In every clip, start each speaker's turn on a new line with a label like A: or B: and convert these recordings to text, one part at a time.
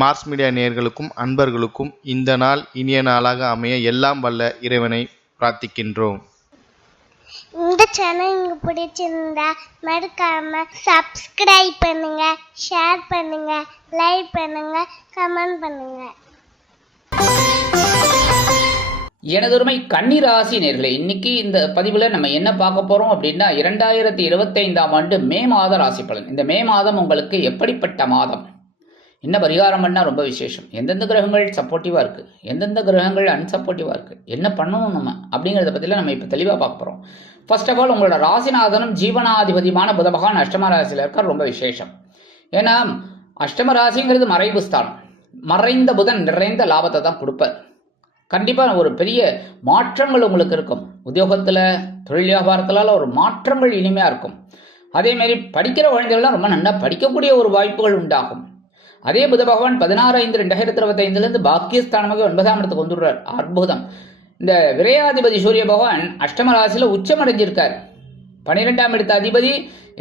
A: Mars media நேயர்களுக்கும் அன்பர்களுக்கும் இந்த நாள் இனிய நாளாக அமைய எல்லாம் வல்ல இறைவனை பிரார்த்திக்கின்றோம்.
B: இந்த சேனல் உங்களுக்கு பிடிச்சிருந்தா மறக்காம சப்ஸ்கிரைப் பண்ணுங்க ஷேர் பண்ணுங்க லைக் பண்ணுங்க கமெண்ட் பண்ணுங்க.
C: எனதொருமை கன்னிராசி நேர்களே இன்னைக்கு இந்த பதிவில் நம்ம என்ன பார்க்க போகிறோம் அப்படின்னா இரண்டாயிரத்தி இருபத்தைந்தாம் ஆண்டு மே மாத ராசி பலன். இந்த மே மாதம் உங்களுக்கு எப்படிப்பட்ட மாதம்? என்ன பரிகாரம் பண்ணால் ரொம்ப விசேஷம். எந்தெந்த கிரகங்கள் சப்போர்ட்டிவாக இருக்குது எந்தெந்த கிரகங்கள் அன்சப்போர்ட்டிவாக இருக்குது என்ன பண்ணணும் நம்ம? அப்படிங்கிறத பற்றிலாம் நம்ம இப்போ தெளிவாக பார்க்க போகிறோம் ஃபர்ஸ்ட் ஆஃப் ஆல் உங்களோட ராசிநாதனும் ஜீவனாதிபதியுமான புத பகவான் அஷ்டம ராசியில் இருக்கார். ரொம்ப விசேஷம். ஏன்னா அஷ்டம ராசிங்கிறது மறைவு ஸ்தானம். மறைந்த புதன் நிறைந்த லாபத்தை தான் கொடுப்பார். கண்டிப்பாக ஒரு பெரிய மாற்றங்கள் உங்களுக்கு இருக்கும். உத்தியோகத்தில் தொழில் வியாபாரத்திலால ஒரு மாற்றங்கள் இனிமையாக இருக்கும். அதேமாரி படிக்கிற குழந்தைகள்லாம் ரொம்ப நல்லா படிக்கக்கூடிய ஒரு வாய்ப்புகள் உண்டாகும். அதே புத பகவான் பதினாறு ஐந்து ரெண்டாயிரத்தி இருபத்தைந்துலேருந்து பாக்கியஸ்தானமாக ஒன்பதாம் இடத்துக்கு வந்துடுறார். அற்புதம். இந்த விரையாதிபதி சூரிய பகவான் அஷ்டம ராசியில் உச்சம் அடைஞ்சிருக்கார். பன்னிரெண்டாம் இடத்து அதிபதி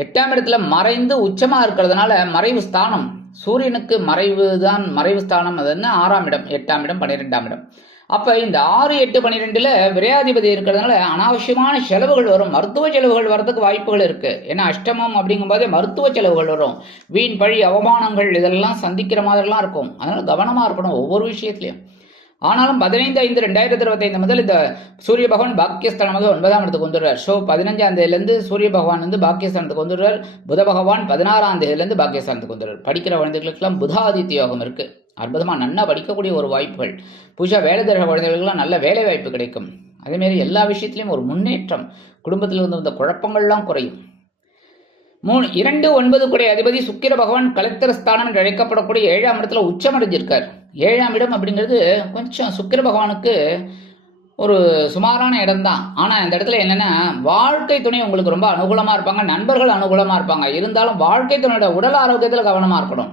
C: எட்டாம் இடத்துல மறைந்து உச்சமாக இருக்கிறதுனால மறைவு ஸ்தானம். சூரியனுக்கு மறைவு தான் மறைவு ஸ்தானம். அது ஆறாம் இடம். எட்டாம் இடம் பன்னிரெண்டாம் இடம். அப்போ இந்த ஆறு எட்டு பன்னிரெண்டில் விரையாதிபதி இருக்கிறதுனால அனாவசியமான செலவுகள் வரும். மருத்துவ செலவுகள் வரதுக்கு வாய்ப்புகள் இருக்குது ஏன்னா அஷ்டமம் அப்படிங்கும்போதே மருத்துவ செலவுகள் வரும். வீண் பழி அவமானங்கள் இதெல்லாம் சந்திக்கிற மாதிரிலாம் இருக்கும். அதனால் கவனமாக இருக்கணும் ஒவ்வொரு விஷயத்துலையும். ஆனாலும் பதினைந்து ஐந்து ரெண்டாயிரத்தி இருபத்தைந்து முதல் இந்த சூரிய பகவான் பாக்கியஸ்தானமாக ஒன்பதாம் இடத்துக்கு வந்துடுறார். ஸோ பதினஞ்சாம் தேதியிலேருந்து சூரிய பகவான் வந்து பாக்கியஸ்தானத்துக்கு வந்துடுறார். புத பகவான் பதினாறாம் தேதியிலேருந்து பாக்கியஸ்தானத்துக்கு வந்துடுறார். படிக்கிற குழந்தைகளுக்கெல்லாம் புதாதித்ய யோகம் இருக்குது அற்புதமாக நல்லா படிக்கக்கூடிய ஒரு வாய்ப்புகள். புதுசாக வேலை தர குழந்தைகளுக்கெல்லாம் நல்ல வேலை வாய்ப்பு கிடைக்கும். அதேமாரி எல்லா விஷயத்துலையும் ஒரு முன்னேற்றம். குடும்பத்தில் இருந்து வந்த குழப்பங்கள்லாம் குறையும். மூணு இரண்டு ஒன்பது குடை அதிபதி சுக்கிர பகவான் கலத்திர ஸ்தானம் என்று அழைக்கப்படக்கூடிய ஏழாம் இடத்துல உச்சமடைஞ்சிருக்கார் ஏழாம் இடம் அப்படிங்கிறது கொஞ்சம் சுக்கிர பகவானுக்கு ஒரு சுமாரான இடம்தான். ஆனால் இந்த இடத்துல என்னென்னா வாழ்க்கை துணை உங்களுக்கு ரொம்ப அனுகூலமாக இருப்பாங்க. நண்பர்கள் அனுகூலமாக இருப்பாங்க. இருந்தாலும் வாழ்க்கை துணையோட உடல் ஆரோக்கியத்தில் கவனமாக இருக்கணும்.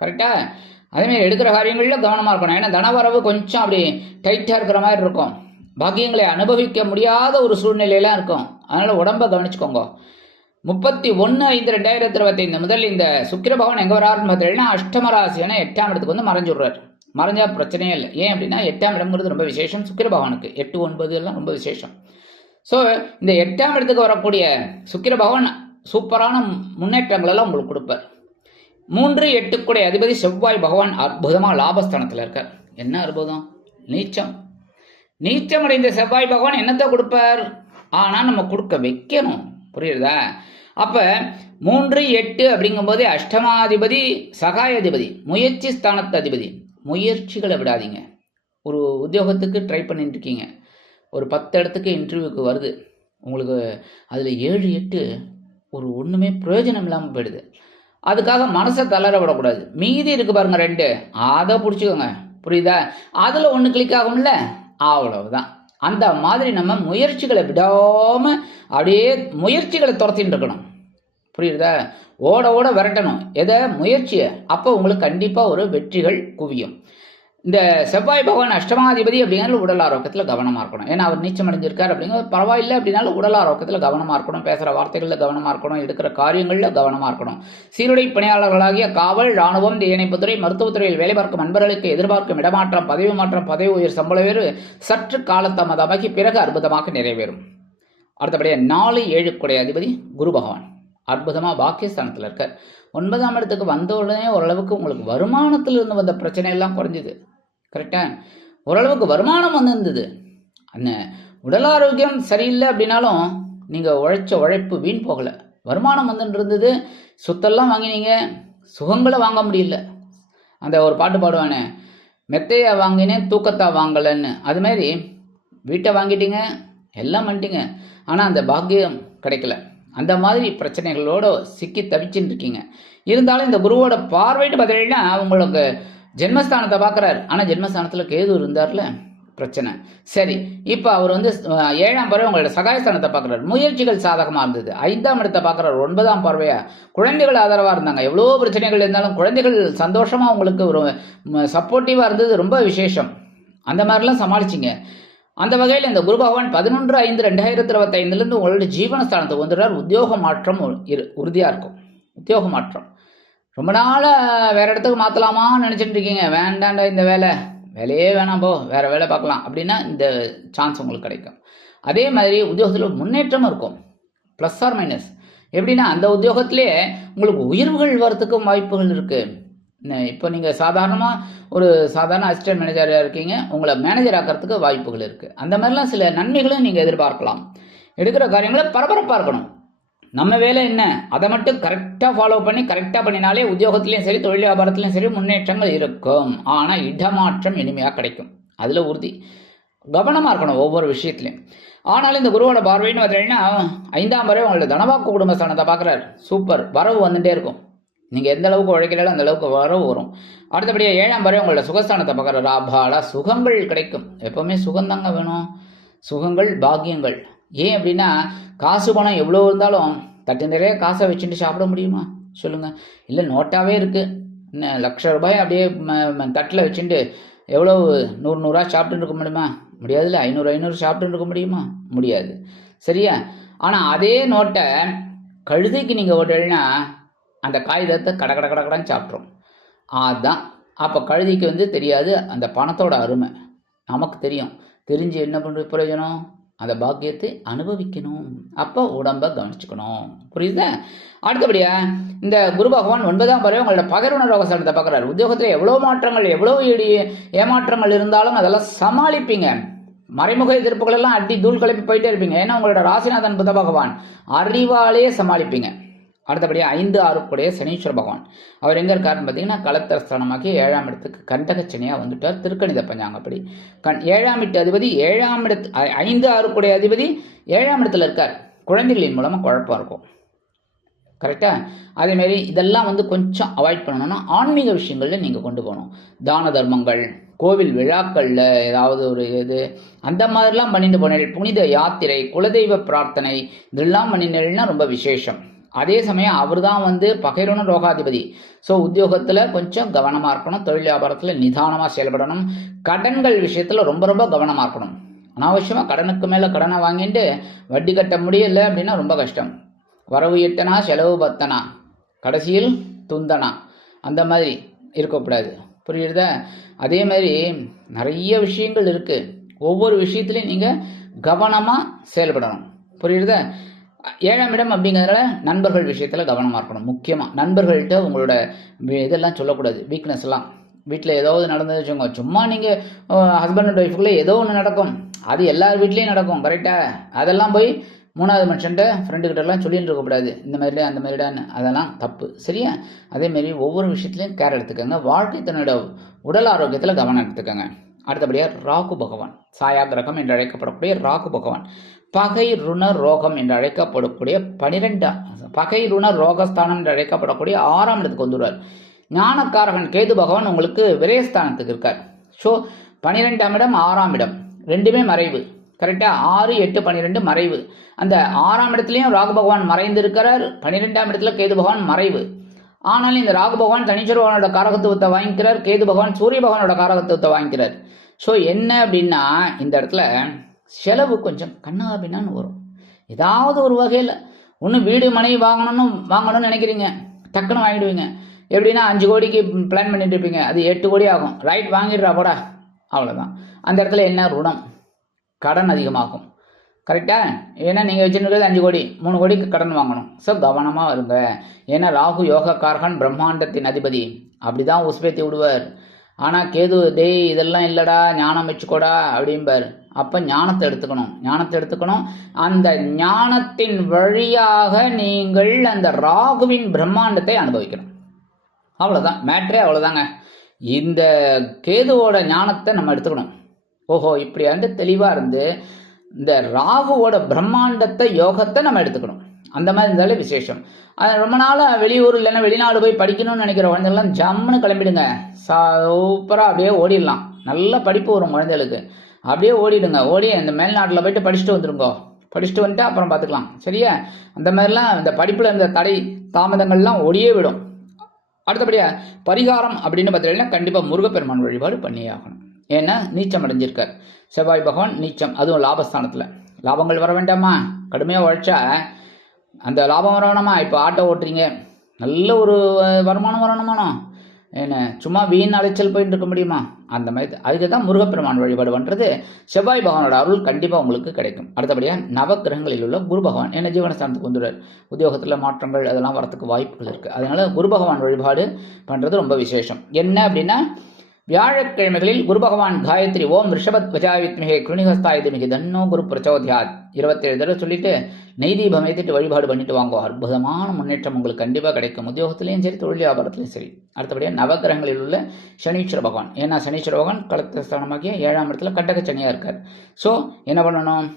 C: கரெக்டாக அதேமாதிரி எடுக்கிற காரியங்களில் கவனமாக இருக்கணும். ஏன்னா தனவரவு கொஞ்சம் அப்படி டைட்டாக இருக்கிற மாதிரி இருக்கும். பாக்கியங்களை அனுபவிக்க முடியாத ஒரு சூழ்நிலையெல்லாம் இருக்கும். அதனால் உடம்பை கவனிச்சுக்கோங்க. முப்பத்தி ஒன்று ஐந்து ரெண்டாயிரத்தி இருபத்தைந்து முதல் இந்த சுக்கிரபவன் எங்கே வராருன்னு பார்த்தீங்கன்னா அஷ்டம ராசியான எட்டாம் இடத்துக்கு வந்து மறைஞ்சுடுறார். மறைஞ்சா பிரச்சனையே இல்லை. ஏன் அப்படின்னா எட்டாம் இடம்ங்கிறது ரொம்ப விசேஷம். சுக்கிரபவனுக்கு எட்டு ஒன்பது எல்லாம் ரொம்ப விசேஷம். ஸோ இந்த எட்டாம் இடத்துக்கு வரக்கூடிய சுக்கிரபவன் சூப்பரான முன்னேற்றங்களெல்லாம் உங்களுக்கு கொடுப்பார். மூன்று எட்டுக்குடைய அதிபதி செவ்வாய் பகவான் அற்புதமாக லாபஸ்தானத்தில் இருக்கார். என்ன அற்புதம்? நீச்சம். நீச்சம் அடைந்த செவ்வாய் பகவான் என்னத்தை கொடுப்பார்? ஆனால் நம்ம கொடுக்க வைக்கணும். புரியுதா? அப்போ மூன்று எட்டு அப்படிங்கும்போது அஷ்டமாதிபதி சகாயாதிபதி முயற்சி ஸ்தானத்து அதிபதி. முயற்சிகளை விடாதீங்க. ஒரு உத்தியோகத்துக்கு ட்ரை பண்ணிட்டு இருக்கீங்க ஒரு பத்து இடத்துக்கு இன்டர்வியூக்கு வருது. உங்களுக்கு அதில் ஏழு எட்டு ஒரு ஒன்றுமே பிரயோஜனம் இல்லாமல் போயிடுது. அதுக்காக மனசை தளர விடக்கூடாது. மீதி இருக்கு பாருங்க ரெண்டு. அதை பிடிச்சிக்கோங்க. புரியுதா? அதில் ஒன்று கிளிக் ஆகும்ல? அவ்வளவுதான். அந்த மாதிரி நம்ம முயற்சிகளை விடாமல் அப்படியே முயற்சிகளை துரத்தின்னு இருக்கணும். புரியுதா? ஓட ஓட விரட்டணும். எதை? முயற்சியை. அப்போ உங்களுக்கு கண்டிப்பாக ஒரு வெற்றிகள் குவியும். இந்த செவ்வாய் பகவான் அஷ்டமாதிபதி அப்படிங்கிறது உடல் ஆரோக்கியத்தில் கவனமாக இருக்கணும். ஏன்னா அவர் நீச்சம் அடைஞ்சிருக்கார் அப்படிங்கிறது பரவாயில்லை அப்படின்னாலும் உடல் ஆரோக்கியத்தில் கவனமாக இருக்கணும். பேசுகிற வார்த்தைகளில் கவனமாக இருக்கணும். எடுக்கிற காரியங்களில் கவனமாக இருக்கணும். சீருடை பணியாளர்களாகிய காவல் ராணுவம் தீயணைப்புத்துறை மருத்துவத்துறையில் வேலை பார்க்கும் நண்பர்களுக்கு எதிர்பார்க்கும் இடமாற்றம் பதவி மாற்றம் பதவி உயர் சம்பள உயர்வு சற்று காலதாமதமாகி பிறகு அற்புதமாக நிறைவேறும். அடுத்தபடியாக நாலு ஏழுக்குடைய அதிபதி குரு பகவான். அற்புதமாக பாக்கியஸ்தானத்தில் இருக்கார். ஒன்பதாம் இடத்துக்கு வந்த உடனே ஓரளவுக்கு உங்களுக்கு வருமானத்திலிருந்து வந்த பிரச்சனை எல்லாம் குறைஞ்சிது. கரெக்டாக ஓரளவுக்கு வருமானம் வந்திருந்தது. அந்த உடல் ஆரோக்கியம் சரியில்லை அப்படின்னாலும் நீங்கள் உழைச்ச உழைப்பு வீண் போகலை. வருமானம் வந்துட்டு இருந்தது சொத்தெல்லாம் வாங்கினீங்க. சுகங்களை வாங்க முடியல. அந்த ஒரு பாட்டு பாடுவானே மெத்தையை வாங்கினேன் தூக்கத்தை வாங்கலைன்னு. அதுமாரி வீட்டை வாங்கிட்டீங்க எல்லாம் பண்ணிட்டீங்க. ஆனால் அந்த பாக்கியம் கிடைக்கல. அந்த மாதிரி பிரச்சனைகளோடு சிக்கி தவிச்சுட்டு இருக்கீங்க. இருந்தாலும் இந்த குருவோட பார்வைட்டு பார்த்தீங்கன்னா உங்களுக்கு ஜென்மஸ்தானத்தை பார்க்குறாரு. ஆனால் ஜென்மஸ்தானத்தில் கேது இருந்தார்ல? பிரச்சனை. சரி இப்போ அவர் வந்து ஏழாம் பறவை உங்களோட சகாயஸ்தானத்தை பார்க்குறாரு. முயற்சிகள் சாதகமாக இருந்தது. ஐந்தாம் இடத்தை பார்க்குறாரு. ஒன்பதாம் பார்வையா? குழந்தைகள் ஆதரவாக இருந்தாங்க. எவ்வளோ பிரச்சனைகள் இருந்தாலும் குழந்தைகள் சந்தோஷமாக உங்களுக்கு ஒரு சப்போர்ட்டிவாக இருந்தது. ரொம்ப விசேஷம். அந்த மாதிரிலாம் சமாளிச்சிங்க. அந்த வகையில் இந்த குரு பகவான் பதினொன்று ஐந்து ரெண்டாயிரத்தி இருபத்தைந்துலேருந்து உங்களோட ஜீவனஸ்தானத்துக்கு வந்துடுறார். உத்தியோக மாற்றம் உ- இரு உறுதியாக இருக்கும். உத்தியோக மாற்றம். ரொம்ப நாளாக வேறு இடத்துக்கு மாற்றலாமான்னு நினச்சிட்டு இருக்கீங்க. வேண்டாண்டா இந்த வேலை. வேலையே வேணாம் போ. வேறு வேலை பார்க்கலாம். அப்படின்னா இந்த சான்ஸ் உங்களுக்கு கிடைக்கும். அதே மாதிரி உத்தியோகத்தில் முன்னேற்றமும் இருக்கும். ப்ளஸ் ஆர் மைனஸ் எப்படின்னா அந்த உத்தியோகத்திலே உங்களுக்கு உயர்வுகள் வரத்துக்கும் வாய்ப்புகள் இருக்குது இப்போ நீங்கள் சாதாரணமாக ஒரு சாதாரண அசிஸ்டன்ட் மேனேஜராக இருக்கீங்க. உங்களை மேனேஜர் ஆக்கிறதுக்கு வாய்ப்புகள் இருக்குது அந்த மாதிரிலாம் சில நன்மைகளும் நீங்கள் எதிர்பார்க்கலாம். எடுக்கிற காரியங்களை பரபரப்பாக இருக்கணும். நம்ம வேலை என்ன? அதை மட்டும் கரெக்டாக ஃபாலோ பண்ணி கரெக்டாக பண்ணினாலே உத்தியோகத்துலேயும் சரி தொழில் வியாபாரத்துலையும் சரி முன்னேற்றங்கள் இருக்கும். ஆனால் இடமாற்றம் இனிமையாக கிடைக்கும். அதில் உறுதி. கவனமாக இருக்கணும் ஒவ்வொரு விஷயத்துலையும். ஆனாலும் இந்த குருவோட பார்வைன்னு பார்த்தீங்கன்னா ஐந்தாம் வரை உங்களோட தனவாக்கு குடும்ப ஸ்தானத்தை பார்க்குறாரு. சூப்பர். வரவு வந்துட்டே இருக்கும். நீங்கள் எந்த அளவுக்கு உழைக்கிறாலும் அந்த அளவுக்கு வரவு வரும். அடுத்தபடியாக ஏழாம் வரை உங்களோட சுகஸ்தானத்தை பார்க்குற அபாடா சுகங்கள் கிடைக்கும். எப்போவுமே சுகந்தாங்க வேணும். சுகங்கள் பாக்கியங்கள். ஏன் அப்படின்னா காசு பணம் எவ்வளோ இருந்தாலும் தட்டு நிறைய காசை வச்சுட்டு சாப்பிட முடியுமா? சொல்லுங்கள் இல்லை நோட்டாகவே இருக்குது என்ன லட்ச ரூபாய் அப்படியே தட்டில் வச்சுட்டு எவ்வளோ நூறு நூறுரூவா சாப்பிட்டு இருக்க முடியுமா? முடியாதுல்ல ஐநூறு ஐநூறு சாப்பிட்டு இருக்க முடியுமா? முடியாது. சரியா? ஆனால் அதே நோட்டை கழுதைக்கு நீங்கள் ஓட்டலைன்னா அந்த காகிதத்தை கட கட கட சாப்பிட்றோம் சாப்பிட்ரும் அப்போ கழுதிக்கு வந்து தெரியாது அந்த பணத்தோட அருமை. நமக்கு தெரியும். தெரிஞ்சு என்ன பண்ணுற பிரயோஜனம் அந்த பாக்கியத்தை அனுபவிக்கணும். அப்போ உடம்பை கவனிச்சுக்கணும். புரியுதா? அடுத்தபடியா இந்த குரு பகவான் ஒன்பதாம் வரை உங்களோட பகர்வன ரோகசானத்தை பார்க்குறாரு. உத்தியோகத்தில் எவ்வளோ மாற்றங்கள் எவ்வளோ ஏமாற்றங்கள் இருந்தாலும் அதெல்லாம் சமாளிப்பீங்க. மறைமுக எதிர்ப்புகள் எல்லாம் அடி தூள் கிளப்பி போயிட்டே இருப்பீங்க. ஏன்னா உங்களோட ராசிநாதன் புத பகவான் அறிவாலேயே சமாளிப்பீங்க. அடுத்தபடியாக ஐந்து ஆறுக்குடைய சனீஸ்வர பகவான். அவர் எங்கே இருக்காருன்னு பார்த்தீங்கன்னா கலத்தர ஸ்தானமாக்கி ஏழாம் இடத்துக்கு கண்டகச்சனையாக வந்துட்டார் திருக்கணித பஞ்சாங்கப்படி. கண் ஏழாம் இடத்து அதிபதி ஏழாம் இடத்து ஐந்து ஆறுக்குடைய அதிபதி ஏழாம் இடத்துல இருக்கார். குழந்தைகளின் மூலமாக குழப்பம் இருக்கும். கரெக்டாக அதேமாரி இதெல்லாம் வந்து கொஞ்சம் அவாய்ட் பண்ணணும்னா ஆன்மீக விஷயங்களில் நீங்கள் கொண்டு போகணும். தான தர்மங்கள் கோவில் விழாக்களில் ஏதாவது ஒரு இது அந்த மாதிரிலாம் பண்ணிட்டு போனேன் புனித யாத்திரை குலதெய்வ பிரார்த்தனை இதெல்லாம் பண்ணினேன்னா ரொம்ப விசேஷம். அதே சமயம் அவர் தான் வந்து பகைரோன ரோகாதிபதி ஸோ உத்தியோகத்தில் கொஞ்சம் கவனமாக இருக்கணும். தொழில் வியாபாரத்தில் நிதானமாக செயல்படணும். கடன்கள் விஷயத்தில் ரொம்ப ரொம்ப கவனமாக இருக்கணும். அனாவசியமாக கடனுக்கு மேலே கடனை வாங்கிட்டு வட்டி கட்ட முடியல அப்படின்னா ரொம்ப கஷ்டம். வரவு எட்டனா செலவு பத்தனா? கடைசியில் துந்தனா? அந்த மாதிரி இருக்கக்கூடாது. புரியுறதா? அதே மாதிரி நிறைய விஷயங்கள் இருக்குது ஒவ்வொரு விஷயத்துலையும் நீங்கள் கவனமாக செயல்படணும். புரியுறதா? ஏழாம் இடம் அப்படிங்கிறதுனால நண்பர்கள் விஷயத்தில் கவனமாக இருக்கணும். முக்கியமாக நண்பர்கள்ட்ட உங்களோட இதெல்லாம் சொல்லக்கூடாது. வீக்னஸ்லாம் வீட்டில் ஏதாவது நடந்தது வச்சுக்கோங்க. சும்மா நீங்கள் ஹஸ்பண்ட் அண்ட் ஒய்ஃபுக்குள்ளே ஏதோ ஒன்று நடக்கும். அது எல்லார் வீட்லேயும் நடக்கும். கரெக்டாக அதெல்லாம் போய் மூணாவது மனுஷன்ட்ட ஃப்ரெண்டுக்கிட்டலாம் சொல்லிட்டு இருக்கக்கூடாது இந்த மாதிரிடா அந்த மாதிரிடான்னு. அதெல்லாம் தப்பு. சரியா? அதேமாரி ஒவ்வொரு விஷயத்துலையும் கேர் எடுத்துக்கோங்க. வாழ்க்கை தன்னோட உடல் ஆரோக்கியத்தில் கவனம் எடுத்துக்கோங்க. அடுத்தபடியாக ராகு பகவான். சாயா கிரகம் என்று அழைக்கப்படக்கூடிய ராகு பகவான். பகை ருண ரோகம் என்று அழைக்கப்படக்கூடிய பனிரெண்டாம் பகை ருண ரோகஸ்தானம் என்று அழைக்கப்படக்கூடிய ஆறாம் இடத்துக்கு வந்துடுவார். ஞானக்காரகன் கேது பகவான் உங்களுக்கு விரயஸ்தானத்துக்கு இருக்கார். ஸோ பனிரெண்டாம் இடம் ஆறாம் இடம். ரெண்டுமே மறைவு. கரெக்டாக ஆறு எட்டு பன்னிரெண்டு மறைவு. அந்த ஆறாம் இடத்துலையும் ராகு பகவான் மறைந்திருக்கிறார். பன்னிரெண்டாம் இடத்துல கேது பகவான் மறைவு. ஆனாலும் இந்த ராகு பகவான் தனிச்சர் பகவானோட காரகத்துவத்தை வாங்கிக்கிறார். கேது பகவான் சூரிய பகவானோட காரகத்துவத்தை வாங்கிக்கிறார். ஸோ என்ன அப்படின்னா இந்த இடத்துல செலவு கொஞ்சம் கண்ணாபின்னான்னு வரும். ஏதாவது ஒரு வகையில் ஒன்று வீடு மனை வாங்கணும்னு வாங்கணும்னு நினைக்கிறீங்க. டக்குன்னு வாங்கிடுவீங்க. எப்படின்னா அஞ்சு கோடிக்கு பிளான் பண்ணிட்டு இருப்பீங்க. அது எட்டு கோடி ஆகும். ரைட் வாங்கிடுறா போடா. அவ்வளோதான் அந்த இடத்துல என்ன? ருணம். கடன் அதிகமாகும். கரெக்டாக ஏன்னா நீங்கள் வச்சுருக்கிறது அஞ்சு கோடி மூணு கோடிக்கு கடன் வாங்கணும். ஸோ கவனமாக இருங்க. ஏன்னா ராகு யோகக்காரகன் பிரம்மாண்டத்தின் அதிபதி. அப்படி தான் உஸ்பேத்தி விடுவார். ஆனால் கேது டேய் இதெல்லாம் இல்லைடா ஞானம் வச்சுக்கோடா அப்படிம்பார். அப்போ ஞானத்தை எடுத்துக்கணும். ஞானத்தை எடுத்துக்கணும். அந்த ஞானத்தின் வழியாக நீங்கள் அந்த ராகுவின் பிரம்மாண்டத்தை அனுபவிக்கணும். அவ்வளோதான் மேட்ரே அவ்வளோதாங்க இந்த கேதுவோட ஞானத்தை நம்ம எடுத்துக்கணும். ஓஹோ இப்படி வந்து தெளிவாக இருந்து இந்த ராகுவோட பிரம்மாண்டத்தை யோகத்தை நம்ம எடுத்துக்கணும். அந்த மாதிரி இருந்தாலே விசேஷம். அது ரொம்ப நாளாக வெளியூர் இல்லைன்னா வெளிநாடு போய் படிக்கணும்னு நினைக்கிற குழந்தைகள்லாம் ஜம்முன்னு கிளம்பிடுங்க. சூப்பராக அப்படியே ஓடிடலாம். நல்ல படிப்பு வரும் குழந்தைகளுக்கு. அப்படியே ஓடிடுங்க. ஓடி இந்த மேல்நாட்டில் போயிட்டு படிச்சுட்டு வந்துருங்கோ. படிச்சுட்டு வந்துட்டு அப்புறம் பார்த்துக்கலாம். சரியா? அந்த மாதிரிலாம் இந்த படிப்பில் இருந்த தடை தாமதங்கள்லாம் ஒடியே விடும். அடுத்தபடியாக பரிகாரம் அப்படின்னு பார்த்தீங்கன்னா கண்டிப்பாக முருகப்பெருமான் வழிபாடு பண்ணியே ஆகணும். ஏன்னா நீச்சம் அடைஞ்சிருக்கார். செவ்வாய் பகவான் நீச்சம் அதுவும் லாபஸ்தானத்தில். லாபங்கள் வர வேண்டாமா? கடுமையாக உழைச்சா அந்த லாபம் வர வேணாமா? இப்போ ஆட்டோ ஓட்டுறீங்க. நல்ல ஒரு வருமானம் வரணுமானோ என்ன சும்மா வீண் அலைச்சல் போயிட்டு இருக்க முடியுமா? அந்த மாதிரி அதுக்கு தான் முருகப்பெருமான் வழிபாடு பண்ணுறது செவ்வாய் பகவானோட அருள் கண்டிப்பாக உங்களுக்கு கிடைக்கும். அடுத்தபடியாக நவக்கிரகங்களில் உள்ள குரு பகவான் என்ன ஜீவனஸ்தானத்துக்கு வந்துடுறார் உத்தியோகத்தில் மாற்றங்கள் அதெல்லாம் வரத்துக்கு வாய்ப்புகள் இருக்குது அதனால் குரு பகவான் வழிபாடு பண்ணுறது ரொம்ப விசேஷம். என்ன அப்படின்னா வியாழக்கிழமைகளில் குரு பகவான் காயத்ரி ஓம் ரிஷபத் விஜாவித்மிகை குருணிகஸ்தாயுது மிக தன்னோ குரு பிரச்சோதியாத். இருபத்தேழு தடவை சொல்லிட்டு நெய்தீபம் ஏற்றிட்டு வழிபாடு பண்ணிட்டு வாங்கோ. அற்புதமான முன்னேற்றம் உங்களுக்கு கண்டிப்பாக கிடைக்கும். உத்தியோகத்திலையும் சரி தொழில் வியாபாரத்திலையும் சரி. அடுத்தபடியாக நவகிரகங்களில் உள்ள சனீஸ்வர பகவான். ஏன்னா சனீஸ்வர பகவான் களத்த ஸ்தானமாகிய ஏழாம் இடத்துல கண்டக சனியாக இருக்கார். ஸோ என்ன பண்ணணும்?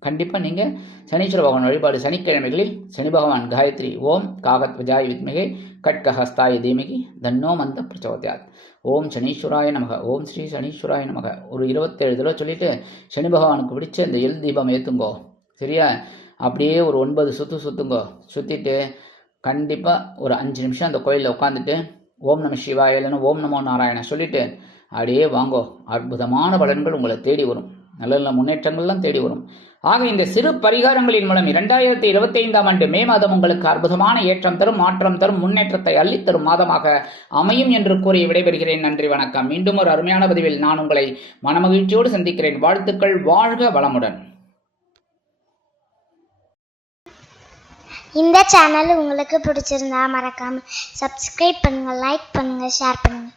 C: கண்டிப்பாக நீங்கள் சனீஸ்வர பகவான் வழிபாடு சனிக்கிழமைகளில் சனி பகவான் காயத்ரி ஓம் காகத் விஜாய் வித்மிகை கட்கஹஸ்தாய தீமிகி தன்னோ மந்த பிரச்சோதியாத். ஓம் சனீஸ்வராய நமக. ஓம் ஸ்ரீ சனீஸ்வராய நமக. ஒரு இருபத்தேழு தடவை சொல்லிவிட்டு சனி பகவானுக்கு பிடிச்ச இந்த எல் தீபம் ஏற்றுங்கோ சரியா? அப்படியே ஒரு ஒன்பது சுற்று சுற்றுங்கோ சுற்றிட்டு கண்டிப்பாக ஒரு அஞ்சு நிமிஷம் அந்த கோயிலில் உட்காந்துட்டு ஓம் நம சிவாய இல்லைன்னா ஓம் நமோ நாராயண சொல்லிவிட்டு அப்படியே வாங்கோ. அற்புதமான பலன்கள் உங்களை தேடி வரும். நல்ல நல்ல முன்னேற்றங்கள்லாம் தேடி வரும். ஆக இந்த சிறு பரிகாரங்களின் மூலம் இரண்டாயிரத்தி இருபத்தி ஐந்தாம் ஆண்டு மே மாதம் உங்களுக்கு அற்புதமான ஏற்றம் தரும் மாற்றம் தரும் முன்னேற்றத்தை அள்ளித்தரும் மாதமாக அமையும் என்று கூறி விடைபெறுகிறேன். நன்றி வணக்கம். மீண்டும் ஒரு அருமையான பதிவில் நான் உங்களை மனமகிழ்ச்சியோடு சந்திக்கிறேன். வாழ்த்துக்கள் வாழ்க வளமுடன்.
B: இந்த சேனல் உங்களுக்கு பிடிச்சிருந்தா மறக்காம சப்ஸ்கிரைப் பண்ணுங்க லைக் பண்ணுங்க ஷேர் பண்ணுங்க.